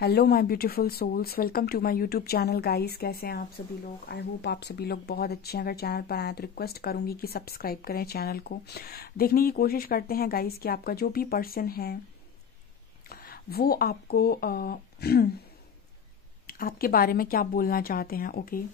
Hello my beautiful souls, welcome to my YouTube channel guys. कैसे हैं आप सभी लोग? आई होप आप सभी लोग बहुत अच्छे हैं। अगर चैनल पर आए तो रिक्वेस्ट करूंगी कि सब्सक्राइब करें चैनल को। देखने की कोशिश करते हैं गाइस कि आपका जो भी पर्सन है वो आपको आपके बारे में क्या बोलना चाहते हैं। ओके,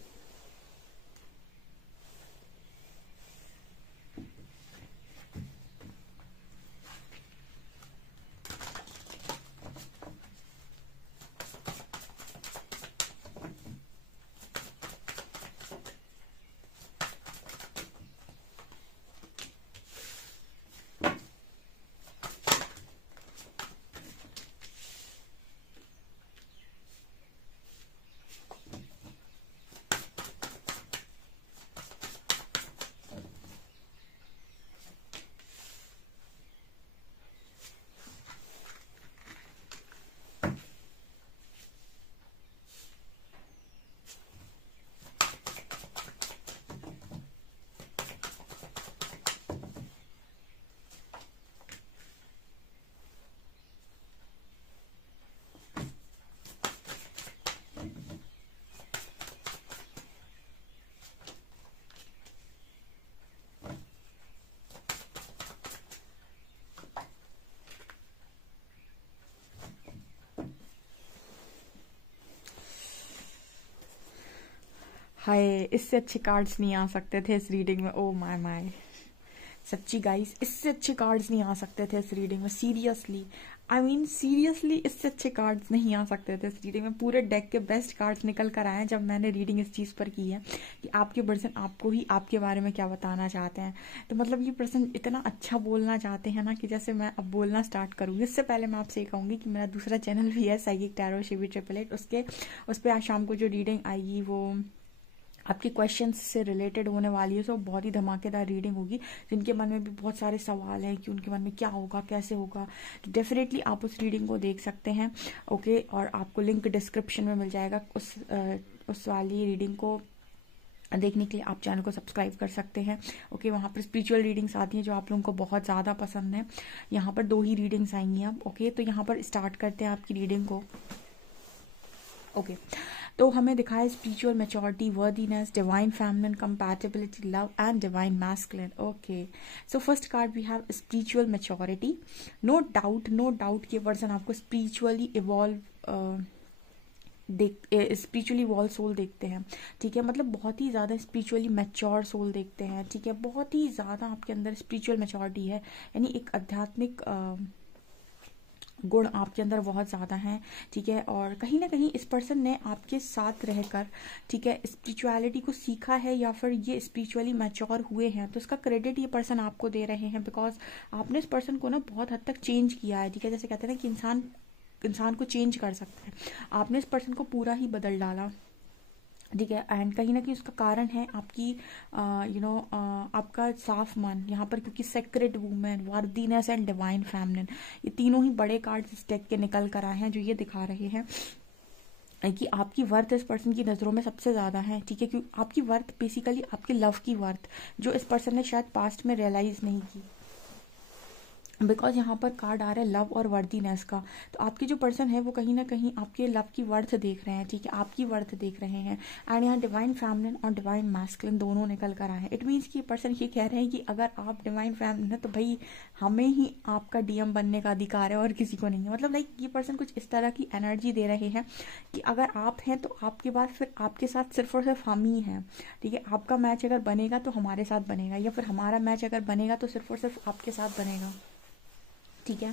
हाय, इससे अच्छे कार्ड्स नहीं आ सकते थे इस रीडिंग में। ओ माय माय, सच्ची गाइस, इससे अच्छे कार्ड्स नहीं आ सकते थे इस रीडिंग में। सीरियसली, आई मीन सीरियसली, इससे अच्छे कार्ड्स नहीं आ सकते थे इस रीडिंग में। पूरे डेक के बेस्ट कार्ड्स निकल कर आए हैं जब मैंने रीडिंग इस चीज़ पर की है कि आपके पर्सन आपको ही आपके बारे में क्या बताना चाहते हैं। तो मतलब ये पर्सन इतना अच्छा बोलना चाहते हैं ना कि जैसे मैं अब बोलना स्टार्ट करूँगी इससे पहले मैं आपसे ये कहूँगी कि मेरा दूसरा चैनल भी है, साइकिक टैरो शिवी 888। उस पर आज शाम को जो रीडिंग आएगी वो आपके क्वेश्चंस से रिलेटेड होने वाली है। सो बहुत ही धमाकेदार रीडिंग होगी। जिनके मन में भी बहुत सारे सवाल हैं कि उनके मन में क्या होगा, कैसे होगा, तो डेफिनेटली आप उस रीडिंग को देख सकते हैं। ओके, और आपको लिंक डिस्क्रिप्शन में मिल जाएगा। उस वाली रीडिंग को देखने के लिए आप चैनल को सब्सक्राइब कर सकते हैं। ओके, वहाँ पर स्पिरिचुअल रीडिंग्स आती हैं जो आप लोगों को बहुत ज़्यादा पसंद है। यहाँ पर 2 ही रीडिंग्स आएंगी अब। ओके, तो यहाँ पर स्टार्ट करते हैं आपकी रीडिंग को। ओके, तो हमें दिखा है spiritual maturity, worthiness, divine feminine, compatibility, love and divine masculine. Okay, so first card we have spiritual maturity. No doubt कि पर्सन आपको spiritually evolve spiritually evolve soul देखते हैं। ठीक है, मतलब बहुत ही ज़्यादा स्पिरिचुअली मैच्योर सोल देखते हैं। ठीक है, बहुत ही ज़्यादा आपके अंदर स्पिरिचुअल मैच्योरिटी है, यानी एक आध्यात्मिक गुण आपके अंदर बहुत ज़्यादा हैं। ठीक है, और कहीं ना कहीं इस पर्सन ने आपके साथ रहकर, ठीक है, स्पिरिचुअलिटी को सीखा है या फिर ये स्पिरिचुअली मैच्योर हुए हैं, तो इसका क्रेडिट ये पर्सन आपको दे रहे हैं। बिकॉज आपने इस पर्सन को ना बहुत हद तक चेंज किया है। ठीक है, जैसे कहते हैं ना कि इंसान को चेंज कर सकता है, आपने इस पर्सन को पूरा ही बदल डाला। ठीक है, एंड कहीं ना कहीं उसका कारण है आपकी आपका साफ मन यहाँ पर, क्योंकि sacred women, worthiness and divine feminine, ये तीनों ही बड़े कार्ड्स इस डेक के निकल कर आए हैं जो ये दिखा रहे हैं कि आपकी वर्थ इस पर्सन की नज़रों में सबसे ज़्यादा है। ठीक है, क्योंकि आपकी वर्थ बेसिकली आपके लव की वर्थ, जो इस पर्सन ने शायद पास्ट में रियलाइज़ नहीं की। बिकॉज यहाँ पर कार्ड आ रहा है लव और वर्दीनेस का। तो आपके जो पर्सन है वो कहीं ना कहीं आपके लव की वर्थ देख रहे हैं। ठीक है, आपकी वर्थ देख रहे हैं। एंड यहाँ डिवाइन फेमिनिन और डिवाइन मैस्कुलिन दोनों निकल कर आए हैं। इट मीन्स कि पर्सन ये कह रहे हैं कि अगर आप डिवाइन फेमिनिन है तो भाई हमें ही आपका डीएम बनने का अधिकार है और किसी को नहीं है। मतलब लाइक ये पर्सन कुछ इस तरह की एनर्जी दे रहे हैं कि अगर आप हैं तो आपके बाद फिर आपके साथ सिर्फ और सिर्फ हम ही हैं। ठीक है, आपका मैच अगर बनेगा तो हमारे साथ बनेगा, या फिर हमारा मैच अगर बनेगा तो सिर्फ और सिर्फ आपके साथ बनेगा। ठीक है,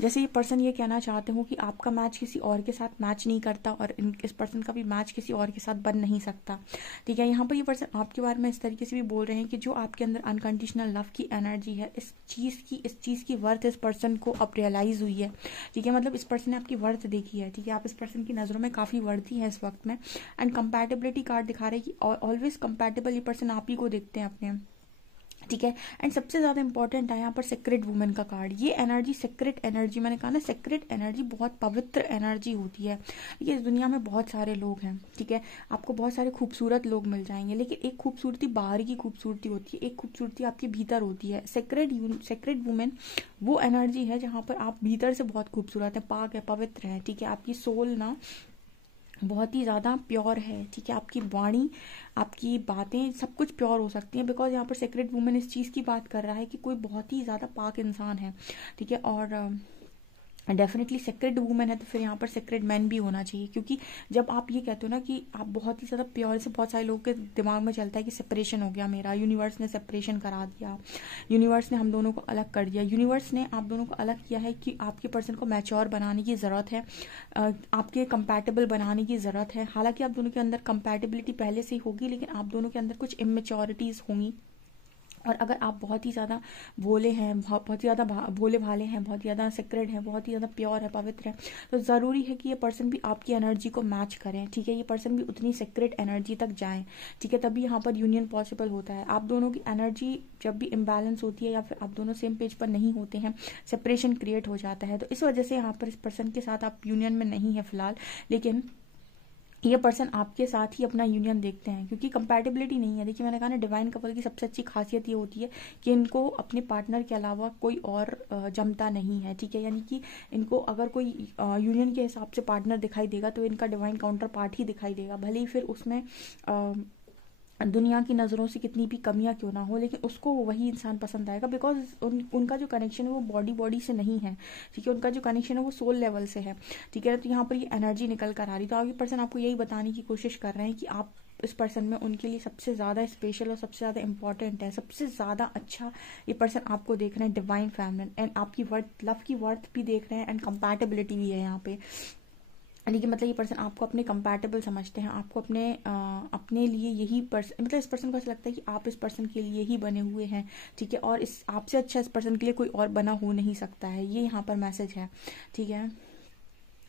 जैसे ये पर्सन ये कहना चाहते हो कि आपका मैच किसी और के साथ मैच नहीं करता और इस पर्सन का भी मैच किसी और के साथ बन नहीं सकता। ठीक है, यहाँ पर ये पर्सन आपके बारे में इस तरीके से भी बोल रहे हैं कि जो आपके अंदर अनकंडीशनल लव की एनर्जी है, इस चीज़ की वर्थ इस पर्सन को अब रियलाइज़ हुई है। ठीक है, मतलब इस पर्सन ने आपकी वर्थ देखी है। ठीक है, आप इस पर्सन की नज़रों में काफ़ी वर्दी है इस वक्त में। एंड कंपैटिबिलिटी कार्ड दिखा रहे हैं कि ऑलवेज कंपैटिबल ये पर्सन आप ही को देखते हैं अपने। ठीक है। एंड सबसे ज़्यादा इंपॉर्टेंट है यहाँ पर सेक्रेट वुमेन का कार्ड। ये एनर्जी सेक्रेट एनर्जी, मैंने कहा ना सेक्रेट एनर्जी बहुत पवित्र एनर्जी होती है। ये इस दुनिया में बहुत सारे लोग हैं, ठीक है, आपको बहुत सारे खूबसूरत लोग मिल जाएंगे, लेकिन एक खूबसूरती बाहर की खूबसूरती होती है, एक खूबसूरती आपके भीतर होती है। सेक्रेट वुमेन वो एनर्जी है जहाँ पर आप भीतर से बहुत खूबसूरत है, पाक है, पवित्र है, ठीक है, आपकी सोल ना बहुत ही ज़्यादा प्योर है, ठीक है, आपकी वाणी, आपकी बातें सब कुछ प्योर हो सकती हैं, बिकॉज यहाँ पर सेक्रेट वुमेन इस चीज़ की बात कर रहा है कि कोई बहुत ही ज़्यादा पाक इंसान है, ठीक है। और डेफिनेटली सेक्रेट वुमेन है तो फिर यहाँ पर सेक्रेट मैन भी होना चाहिए, क्योंकि जब आप ये कहते हो ना कि आप बहुत ही ज़्यादा प्योर, से बहुत सारे लोगों के दिमाग में चलता है कि सेपरेशन हो गया मेरा, यूनिवर्स ने सेपरेशन करा दिया, यूनिवर्स ने हम दोनों को अलग कर दिया, यूनिवर्स ने आप दोनों को अलग किया है कि आपके पर्सन को मैच्योर बनाने की ज़रूरत है, आपके कंपैटिबल बनाने की ज़रूरत है। हालांकि आप दोनों के अंदर कंपैटिबिलिटी पहले से ही होगी, लेकिन आप दोनों के अंदर कुछ इमेच्योरिटीज़ होंगी। और अगर आप बहुत ही ज़्यादा भोले हैं, बहुत ही ज़्यादा भोले भाले हैं, बहुत ही ज़्यादा सेक्रेट हैं, बहुत ही ज़्यादा प्योर है, पवित्र है, तो ज़रूरी है कि ये पर्सन भी आपकी एनर्जी को मैच करें, ठीक है, ये पर्सन भी उतनी सेक्रेट एनर्जी तक जाएं, ठीक है, तभी यहाँ पर यूनियन पॉसिबल होता है। आप दोनों की एनर्जी जब भी इम्बैलेंस होती है या फिर आप दोनों सेम पेज पर नहीं होते हैं, सेपरेशन क्रिएट हो जाता है। तो इस वजह से यहाँ पर इस पर्सन के साथ आप यूनियन में नहीं है फिलहाल, लेकिन ये पर्सन आपके साथ ही अपना यूनियन देखते हैं, क्योंकि कंपैटिबिलिटी नहीं है। देखिए मैंने कहा ना, डिवाइन कपल की सबसे अच्छी खासियत ये होती है कि इनको अपने पार्टनर के अलावा कोई और जमता नहीं है, ठीक है, यानी कि इनको अगर कोई यूनियन के हिसाब से पार्टनर दिखाई देगा तो इनका डिवाइन काउंटर पार्ट ही दिखाई देगा, भले ही फिर उसमें दुनिया की नज़रों से कितनी भी कमियां क्यों ना हो, लेकिन उसको वही इंसान पसंद आएगा, बिकॉज उनका जो कनेक्शन है वो बॉडी से नहीं है, ठीक है, उनका जो कनेक्शन है वो सोल लेवल से है, ठीक है। तो यहाँ पर ये एनर्जी निकल कर आ रही, तो आगे पर्सन आपको यही बताने की कोशिश कर रहे हैं कि आप इस पर्सन में उनके लिए सबसे ज़्यादा स्पेशल और सबसे ज़्यादा इंपॉर्टेंट है, सबसे ज़्यादा अच्छा ये पर्सन आपको देख रहे हैं, डिवाइन फेमिनिन, एंड आपकी वर्थ, लव की वर्थ भी देख रहे हैं, एंड कंपैटिबिलिटी भी है यहाँ पे। यानी कि मतलब ये पर्सन आपको अपने कंपैटिबल समझते हैं, आपको अपने लिए यही पर्सन, मतलब इस पर्सन को ऐसा लगता है कि आप इस पर्सन के लिए ही बने हुए हैं, ठीक है, और इस आपसे अच्छा इस पर्सन के लिए कोई और बना हो नहीं सकता है, ये यहाँ पर मैसेज है, ठीक है।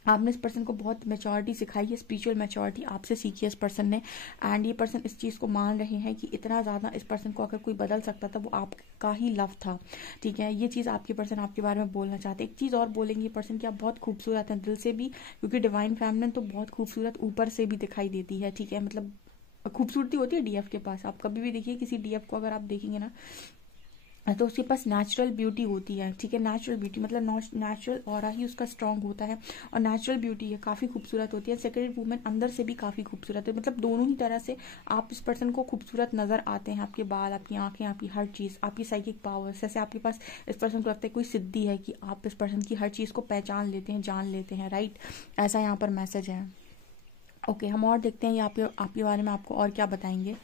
आपने इस पर्सन को बहुत मैच्योरिटी सिखाई है, स्पिरिचुअल मैच्योरिटी आपसे सीखी है इस पर्सन ने, एंड ये पर्सन इस चीज़ को मान रहे हैं कि इतना ज़्यादा इस पर्सन को अगर कोई बदल सकता था वो आपका ही लव था, ठीक है। ये चीज़ आपके पर्सन आपके बारे में बोलना चाहते हैं। एक चीज़ और बोलेंगे ये पर्सन कि आप बहुत खूबसूरत हैं दिल से भी, क्योंकि डिवाइन फेमिनिन तो बहुत खूबसूरत ऊपर से भी दिखाई देती है, ठीक है, मतलब खूबसूरती होती है डीएफ के पास। आप कभी भी देखिए किसी डीएफ को अगर आप देखेंगे ना, तो उसके पास नेचुरल ब्यूटी होती है, ठीक है, नेचुरल ब्यूटी मतलब नेचुरल ऑरा ही उसका स्ट्रांग होता है, और नेचुरल ब्यूटी है, काफ़ी खूबसूरत होती है। सेक्रेट वुमेन अंदर से भी काफ़ी खूबसूरत है, मतलब दोनों ही तरह से आप इस पर्सन को खूबसूरत नज़र आते हैं, आपके बाल, आपकी आंखें, आपकी हर चीज़, आपकी साइकिक पावर्स, जैसे आपके पास इस पर्सन को लगता है कोई सिद्धि है कि आप इस पर्सन की हर चीज़ को पहचान लेते हैं, जान लेते हैं, राइट, ऐसा यहाँ पर मैसेज है। ओके, हम और देखते हैं ये आपके बारे में आपको और क्या बताएंगे।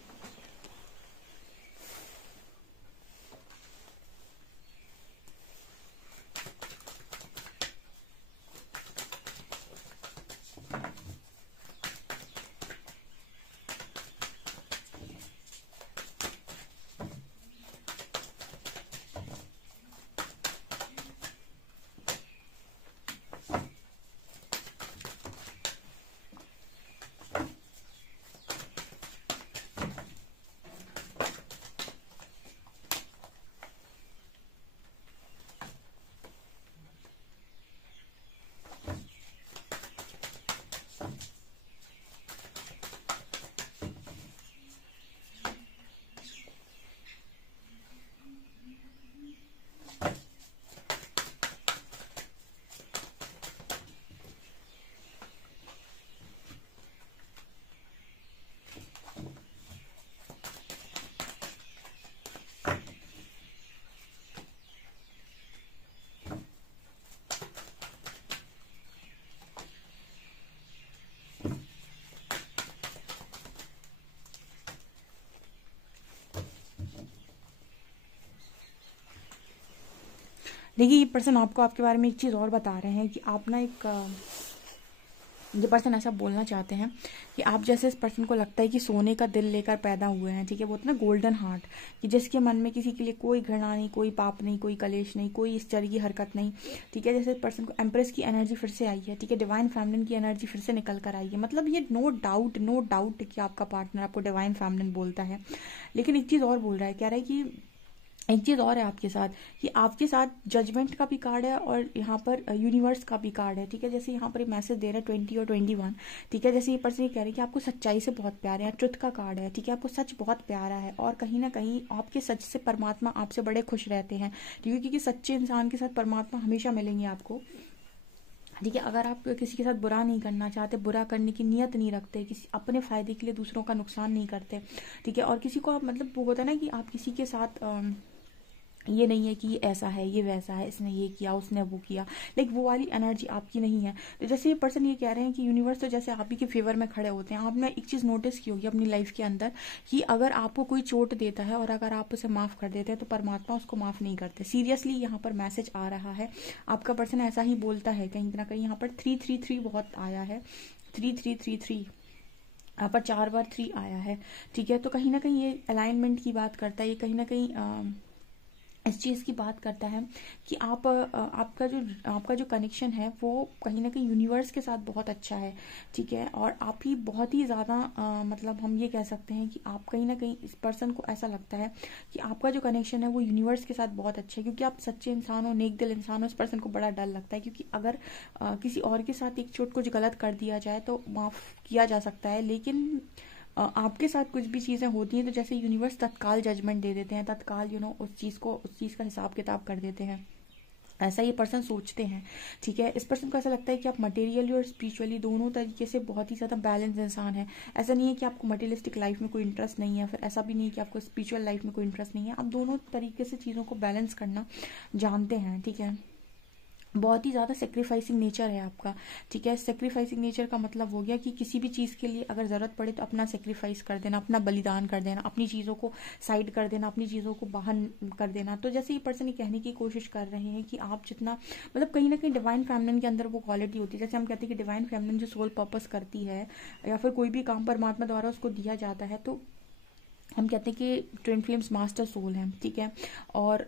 देखिए ये पर्सन आपको आपके बारे में एक चीज़ और बता रहे हैं कि आप ना ये पर्सन ऐसा बोलना चाहते हैं कि आप जैसे इस पर्सन को लगता है कि सोने का दिल लेकर पैदा हुए हैं, ठीक है, वो ना गोल्डन हार्ट, कि जिसके मन में किसी के लिए कोई घृणा नहीं, कोई पाप नहीं, कोई कलेश नहीं, कोई इस तरह की हरकत नहीं, ठीक है। जैसे इस पर्सन को एम्प्रेस की एनर्जी फिर से आई है, ठीक है, डिवाइन फेमिनिन की एनर्जी फिर से निकल कर आई है, मतलब ये नो डाउट कि आपका पार्टनर आपको डिवाइन फेमिनिन बोलता है। लेकिन एक चीज़ और बोल रहा है, कह रहा है कि एक चीज़ और है आपके साथ कि आपके साथ जजमेंट का भी कार्ड है और यहाँ पर यूनिवर्स का भी कार्ड है, ठीक है। जैसे यहाँ पर एक मैसेज दे रहा है 20 और 21, ठीक है। जैसे ये पर्सन ये कह रहे हैं कि आपको सच्चाई से बहुत प्यार है, ट्रुथ का कार्ड है, ठीक है। आपको सच बहुत प्यारा है और कहीं ना कहीं आपके सच से परमात्मा आपसे बड़े खुश रहते हैं, ठीक है, क्योंकि सच्चे इंसान के साथ परमात्मा हमेशा मिलेंगे आपको, ठीक है। अगर आप किसी के साथ बुरा नहीं करना चाहते, बुरा करने की नीयत नहीं रखते, किसी अपने फायदे के लिए दूसरों का नुकसान नहीं करते, ठीक है। और किसी को आप मतलब वो होता है ना कि आप किसी के साथ ये नहीं है कि ये ऐसा है, ये वैसा है, इसने ये किया, उसने वो किया, लाइक वो वाली एनर्जी आपकी नहीं है। तो जैसे ये पर्सन ये कह रहे हैं कि यूनिवर्स तो जैसे आप ही के फेवर में खड़े होते हैं। आपने एक चीज़ नोटिस की होगी अपनी लाइफ के अंदर कि अगर आपको कोई चोट देता है और अगर आप उसे माफ़ कर देते हैं तो परमात्मा उसको माफ़ नहीं करते। सीरियसली यहाँ पर मैसेज आ रहा है, आपका पर्सन ऐसा ही बोलता है। कहीं ना कहीं यहाँ पर 333 बहुत आया है, 3333 यहाँ पर 4 बार 3 आया है, ठीक है। तो कहीं ना कहीं ये अलाइनमेंट की बात करता है, ये कहीं ना कहीं इस चीज़ की बात करता है कि आपका जो कनेक्शन है वो कहीं ना कहीं यूनिवर्स के साथ बहुत अच्छा है, ठीक है। और आप ही बहुत ही ज़्यादा मतलब हम ये कह सकते हैं कि आप कहीं ना कहीं इस पर्सन को ऐसा लगता है कि आपका जो कनेक्शन है वो यूनिवर्स के साथ बहुत अच्छा है, क्योंकि आप सच्चे इंसान हो, नेक दिल इंसान हो। इस पर्सन को बड़ा डर लगता है क्योंकि अगर किसी और के साथ एक चोट कुछ गलत कर दिया जाए तो माफ़ किया जा सकता है, लेकिन आपके साथ कुछ भी चीज़ें होती हैं तो जैसे यूनिवर्स तत्काल जजमेंट दे देते हैं, तत्काल उस चीज़ का हिसाब किताब कर देते हैं। ऐसा ये पर्सन सोचते हैं, ठीक है। इस पर्सन को ऐसा लगता है कि आप मटेरियली और स्पिरिचुअली दोनों तरीके से बहुत ही ज़्यादा बैलेंस इंसान है। ऐसा नहीं है कि आपको मटेरियलिस्टिक लाइफ में कोई इंटरेस्ट नहीं है, फिर ऐसा भी नहीं है कि आपको स्पिरिचुअल लाइफ में कोई इंटरेस्ट नहीं है। आप दोनों तरीके से चीज़ों को बैलेंस करना जानते हैं, ठीक है। बहुत ही ज़्यादा सेक्रीफाइसिंग नेचर है आपका, ठीक है। सेक्रीफाइसिंग नेचर का मतलब हो गया कि किसी भी चीज़ के लिए अगर ज़रूरत पड़े तो अपना सेक्रीफाइस कर देना, अपना बलिदान कर देना, अपनी चीज़ों को साइड कर देना, अपनी चीज़ों को बाहर कर देना। तो जैसे ये पर्सन ये कहने की कोशिश कर रहे हैं कि आप जितना मतलब कहीं ना कहीं डिवाइन फेमिनिन के अंदर वो क्वालिटी होती है। जैसे हम कहते हैं कि डिवाइन फेमिनिन जो सोल पर्पस करती है या फिर कोई भी काम परमात्मा द्वारा उसको दिया जाता है, तो हम कहते हैं कि ट्विन फ्लेम्स मास्टर सोल हैं, ठीक है। और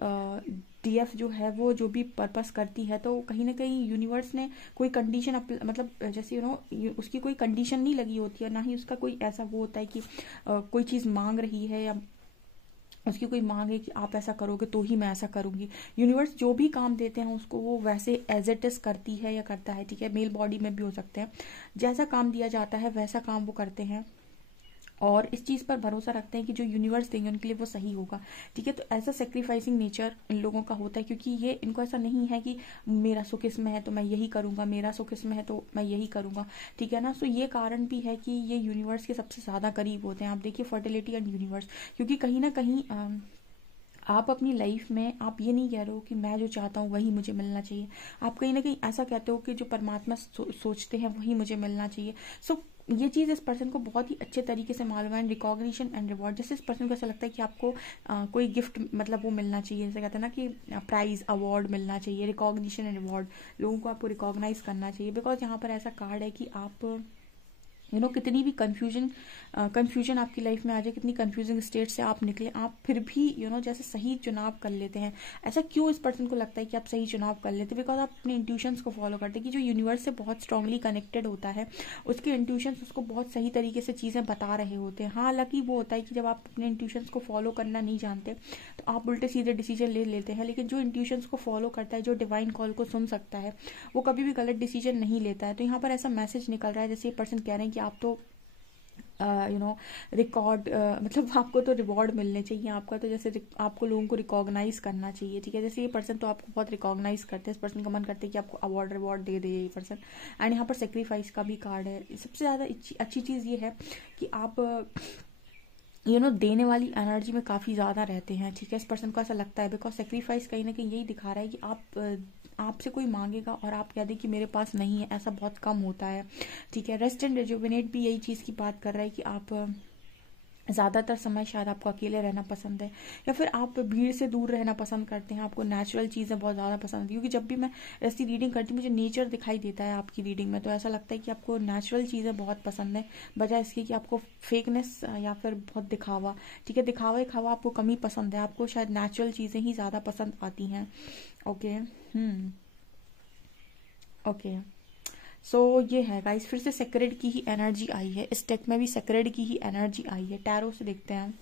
डीएफ जो है वो जो भी पर्पस करती है तो कहीं ना कहीं यूनिवर्स ने कोई कंडीशन मतलब जैसे उसकी कोई कंडीशन नहीं लगी होती है, ना ही उसका कोई ऐसा वो होता है कि कोई चीज़ मांग रही है या उसकी कोई मांग है कि आप ऐसा करोगे तो ही मैं ऐसा करूंगी। यूनिवर्स जो भी काम देते हैं उसको वो वैसे एज इट इज करती है या करता है, ठीक है। मेल बॉडी में भी हो सकते हैं, जैसा काम दिया जाता है वैसा काम वो करते हैं और इस चीज़ पर भरोसा रखते हैं कि जो यूनिवर्स देंगे उनके लिए वो सही होगा, ठीक है। तो ऐसा सेक्रीफाइसिंग नेचर इन लोगों का होता है क्योंकि ये इनको ऐसा नहीं है कि मेरा सुख इसमें है तो मैं यही करूंगा, मेरा सुख इसमें है तो मैं यही करूंगा, ठीक है ना। सो ये कारण भी है कि ये यूनिवर्स के सबसे ज़्यादा करीब होते हैं। आप देखिए फर्टिलिटी एंड यूनिवर्स, क्योंकि कहीं ना कहीं आप अपनी लाइफ में आप ये नहीं कह रहे हो कि मैं जो चाहता हूँ वही मुझे मिलना चाहिए। आप कहीं ना कहीं ऐसा कहते हो कि जो परमात्मा सोचते हैं वही मुझे मिलना चाहिए। सो ये चीज़ इस पर्सन को बहुत ही अच्छे तरीके से मालूम है। रिकॉग्निशन एंड रिवॉर्ड, जैसे इस पर्सन को ऐसा लगता है कि आपको कोई गिफ्ट मतलब वो मिलना चाहिए, जैसे कहते हैं ना कि प्राइज अवार्ड मिलना चाहिए, रिकॉग्निशन एंड रिवॉर्ड, लोगों को आपको रिकॉग्नाइज करना चाहिए। बिकॉज यहाँ पर ऐसा कार्ड है कि आप कितनी भी कन्फ्यूजन आपकी लाइफ में आ जाए, कितनी कन्फ्यूजिंग स्टेट से आप निकले, आप फिर भी जैसे सही चुनाव कर लेते हैं। ऐसा क्यों इस पर्सन को लगता है कि आप सही चुनाव कर लेते हैं? बिकॉज आप अपने इंट्यूशंस को फॉलो करते हैं कि जो यूनिवर्स से बहुत स्ट्रांगली कनेक्टेड होता है उसके इंट्यूशंस उसको बहुत सही तरीके से चीज़ें बता रहे होते हैं। हाँ, हालांकि वो होता है कि जब आप अपने इंट्यूशंस को फॉलो करना नहीं जानते तो आप उल्टे सीधे डिसीजन ले लेते हैं, लेकिन जो इंट्यूशंस को फॉलो करता है, जो डिवाइन कॉल को सुन सकता है, वो कभी भी गलत डिसीजन नहीं लेता है। तो यहाँ पर ऐसा मैसेज निकल रहा है, जैसे ये पर्सन कह रहे हैं कि आप तो रिकॉर्ड मतलब आपको तो रिवॉर्ड मिलने चाहिए, आपका तो जैसे आपको लोगों को रिकॉग्नाइज करना चाहिए, ठीक है। जैसे ये पर्सन तो आपको बहुत रिकॉग्नाइज करते हैं, इस पर्सन का मन करते हैं कि आपको अवार्ड रिवॉर्ड दे दे ये पर्सन। एंड यहाँ पर सेक्रीफाइस का भी कार्ड है। सबसे ज़्यादा अच्छी चीज़ ये है कि आप देने वाली एनर्जी में काफ़ी ज़्यादा रहते हैं, ठीक है। इस पर्सन को ऐसा लगता है बिकॉज सेक्रीफाइस कहीं ना कहीं यही दिखा रहा है कि आपसे कोई मांगेगा और आप कह दें कि मेरे पास नहीं है, ऐसा बहुत कम होता है, ठीक है। रेस्ट एंड रिजुविनेट भी यही चीज़ की बात कर रहा है कि आप ज़्यादातर समय शायद आपको अकेले रहना पसंद है या फिर आप भीड़ से दूर रहना पसंद करते हैं, आपको नेचुरल चीज़ें बहुत ज़्यादा पसंद है। क्योंकि जब भी मैं ऐसी रीडिंग करती हूँ मुझे नेचर दिखाई देता है आपकी रीडिंग में, तो ऐसा लगता है कि आपको नेचुरल चीज़ें बहुत पसंद है बजाय इसकी कि आपको फेकनेस या फिर बहुत दिखावा, ठीक है। दिखावा आपको कम ही पसंद है, आपको शायद नेचुरल चीज़ें ही ज़्यादा पसंद आती हैं। ओके ओके सो ये है गाइस, फिर से सेक्रेड की ही एनर्जी आई है इस टेक में भी, सेक्रेड की ही एनर्जी आई है। टैरो से देखते हैं।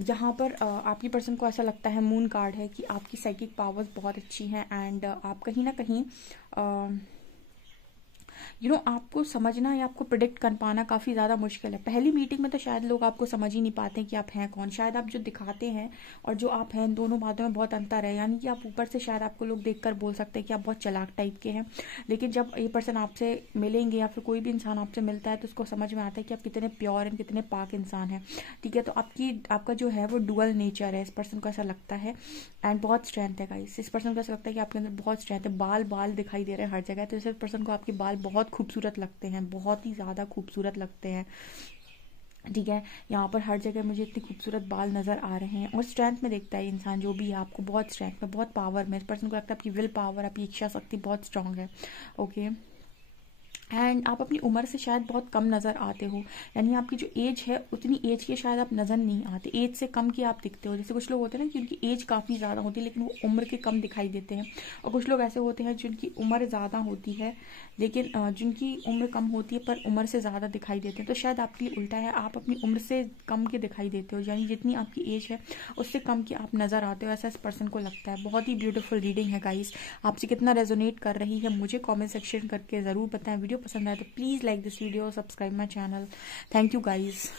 यहाँ पर आपकी पर्सन को ऐसा लगता है, मून कार्ड है, कि आपकी साइकिक पावर्स बहुत अच्छी हैं एंड आप कहीं ना कहीं आपको समझना या आपको प्रिडिक्ट कर पाना काफ़ी ज़्यादा मुश्किल है। पहली मीटिंग में तो शायद लोग आपको समझ ही नहीं पाते कि आप हैं कौन। शायद आप जो दिखाते हैं और जो आप हैं, दोनों बातों में बहुत अंतर है। यानी कि आप ऊपर से शायद आपको लोग देखकर बोल सकते हैं कि आप बहुत चालाक टाइप के हैं, लेकिन जब ये पर्सन आपसे मिलेंगे या फिर कोई भी इंसान आपसे मिलता है तो उसको समझ में आता है कि आप कितने प्योर एंड कितने पाक इंसान हैं। ठीक है, तो आपका जो है वो डुअल नेचर है, इस पर्सन को ऐसा लगता है। एंड बहुत स्ट्रेंथ है गाइस, इस पर्सन को ऐसा लगता है कि आपके अंदर बहुत स्ट्रेंथ है। बाल दिखाई दे रहे हैं हर जगह, तो इस पर्सन को आपके बाल बहुत खूबसूरत लगते हैं, बहुत ही ज़्यादा खूबसूरत लगते हैं। ठीक है, यहाँ पर हर जगह मुझे इतने खूबसूरत बाल नज़र आ रहे हैं। और स्ट्रेंथ में देखता है इंसान जो भी है आपको, बहुत स्ट्रेंथ में, बहुत पावर में। इस पर्सन को लगता है आपकी विल पावर, आपकी इच्छा शक्ति बहुत स्ट्रांग है। ओके, एंड आप अपनी उम्र से शायद बहुत कम नज़र आते हो, यानी आपकी जो एज है उतनी एज के शायद आप नज़र नहीं आते, एज से कम की आप दिखते हो। जैसे कुछ लोग होते हैं ना कि उनकी एज काफ़ी ज़्यादा होती है लेकिन वो उम्र के कम दिखाई देते हैं, और कुछ लोग ऐसे होते हैं जिनकी उम्र ज़्यादा होती है लेकिन जिनकी उम्र कम होती है पर उम्र से ज़्यादा दिखाई देते हैं। तो शायद आपके लिए उल्टा है, आप अपनी उम्र से कम के दिखाई देते हो, यानी जितनी आपकी एज है उससे कम की आप नज़र आते हो, ऐसा इस पर्सन को लगता है। बहुत ही ब्यूटीफुल रीडिंग है गाइस, आपसे कितना रेजोनेट कर रही है मुझे कमेंट सेक्शन करके ज़रूर बताएं। वीडियो पसंद आए तो please like this video, subscribe my channel. Thank you guys.